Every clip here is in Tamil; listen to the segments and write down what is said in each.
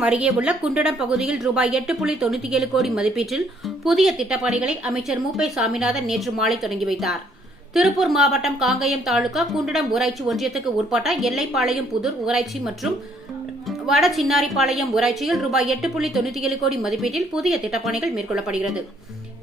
தாராபுரம் அருகே உள்ள குண்டடம் பகுதியில் ரூபாய் எட்டு புள்ளி தொண்ணூத்தி ஏழு கோடி மதிப்பீட்டில் புதிய திட்டப்பணிகளை அமைச்சர் மூப்பை சாமிநாதன் நேற்று மாலை தொடங்கி வைத்தார். திருப்பூர் மாவட்டம் காங்கயம் தாலுகா குண்டடம் ஊராட்சி ஒன்றியத்துக்கு உட்பட்ட எல்லைப்பாளையம் புதூர் ஊராட்சி மற்றும் வட சின்னாரிப்பாளையம் ஊராட்சியில் ரூபாய் எட்டு புள்ளி தொண்ணூத்தி ஏழு கோடி மதிப்பீட்டில் புதிய திட்டப்பணிகள் மேற்கொள்ளப்படுகிறது.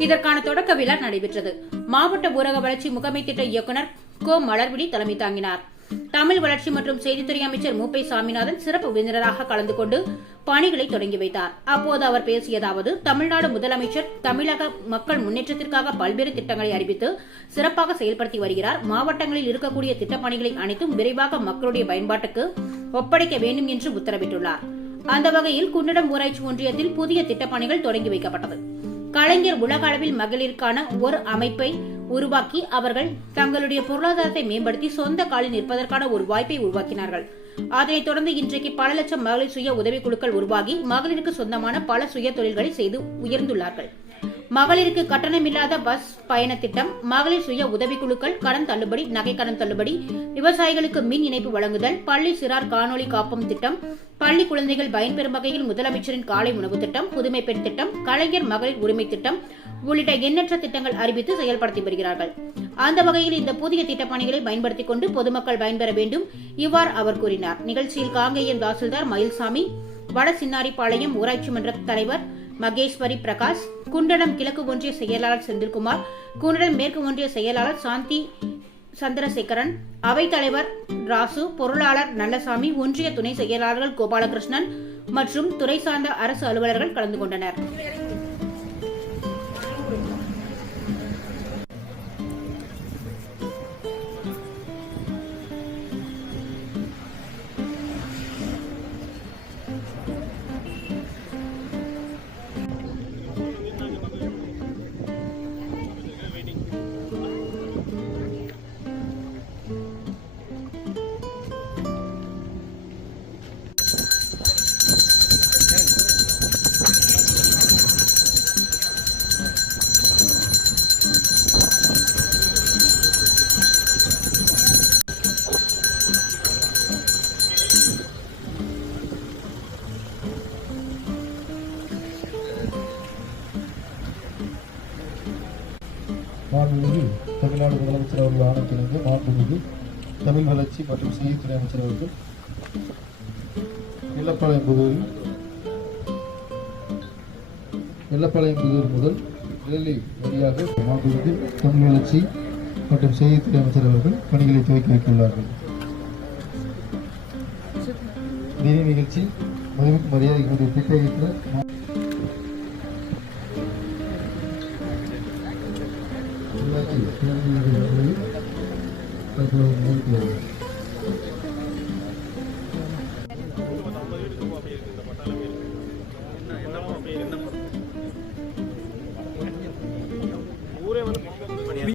இதற்கான தொடக்க விழா நடைபெற்றது. மாவட்ட ஊரக வளர்ச்சி முகமை திட்ட இயக்குநர் கோ மலர்விழி தலைமை தாங்கினார். தமிழ் வளர்ச்சி மற்றும் செய்தித்துறை அமைச்சர் மூப்பை சாமிநாதன் சிறப்பு விருந்தினராக கலந்து கொண்டு பணிகளை தொடங்கி வைத்தார். அப்போது அவர் பேசியதாவது தமிழ்நாடு முதலமைச்சர் தமிழக மக்கள் முன்னேற்றத்திற்காக பல்வேறு திட்டங்களை அறிவித்து சிறப்பாக செயல்படுத்தி வருகிறார். மாவட்டங்களில் இருக்கக்கூடிய திட்டப்பணிகளை அனைத்தும் விரைவாக மக்களுடைய பயன்பாட்டுக்கு ஒப்படைக்க வேண்டும் என்று உத்தரவிட்டுள்ளார். அந்த வகையில் குன்னடம் ஊராட்சி ஒன்றியத்தில் புதிய திட்டப்பணிகள் தொடங்கி வைக்கப்பட்டது. கலைஞர் உலக அளவில் மகளிருக்கான ஒரு அமைப்பை உருவாக்கி அவர்கள் தங்களுடைய பொருளாதாரத்தை மேம்படுத்தி சொந்த காலில் நிற்பதற்கான ஒரு வாய்ப்பை உருவாக்கினார்கள். அதனைத் தொடர்ந்து இன்றைக்கு பல லட்சம் மகளிர் சுய உதவிக்குழுக்கள் உருவாகி மகளிருக்கு சொந்தமான பல சுய தொழில்களை செய்து உயர்ந்துள்ளார்கள். மகளிருக்கு கட்டணமில்லாத பஸ் பயண திட்டம் மகளிர் சுய உதவிக்குழுக்கள் கடன் தள்ளுபடி நகை கடன் தள்ளுபடி விவசாயிகளுக்கு மின் இணைப்பு வழங்குதல் பள்ளி சிறார் காணொலி காப்பம் திட்டம் பள்ளி குழந்தைகள் பயன்பெறும் வகையில் முதலமைச்சரின் காலை உணவு திட்டம் புதுமை பெண் திட்டம் கலைஞர் மகளிர் உரிமை திட்டம் உள்ளிட்ட எண்ணற்ற திட்டங்கள் அறிவித்து செயல்படுத்தி வருகிறார்கள். அந்த வகையில் இந்த புதிய திட்டப்பணிகளை பயன்படுத்திக் கொண்டு பொதுமக்கள் பயன்பெற வேண்டும் இவ்வாறு அவர் கூறினார். நிகழ்ச்சியில் காங்கேயம் தாசில்தார் மயில்சாமி வட சின்னாரிப்பாளையம் ஊராட்சி மன்ற தலைவர் மகேஸ்வரி பிரகாஷ் குண்டடம் கிழக்கு ஒன்றிய செயலாளர் செந்தில்குமார் குண்டடம் மேற்கு ஒன்றிய செயலாளர் சாந்தி சந்திரசேகரன் அவைத்தலைவர் ராசு பொருளாளர் நல்லசாமி ஒன்றிய துணை செயலாளர்கள் கோபாலகிருஷ்ணன் மற்றும் துறை சார்ந்த அரசு அலுவலர்கள் கலந்து கொண்டனர். மாண்புமிகு தமிழ்நாடு முதலமைச்சர் அவர்கள் ஆணைக்கிழங்கு மாண்புமிகு தமிழ் வளர்ச்சி மற்றும் செய்தித்துறை அமைச்சர் அவர்கள். வெள்ளப்பாளையம்புதூரில் வெள்ளப்பாளையம்புதூர் முதல் வேலை வழியாக மாண்புமிகு தமிழ் வளர்ச்சி மற்றும் செய்தித்துறை அமைச்சர் அவர்கள் பணிகளை துவக்கி வைத்துள்ளார்கள். தின நிகழ்ச்சி மதிப்புக்கு மரியாதைக்கு chỉ sang về núi, và thường ngôi chùa.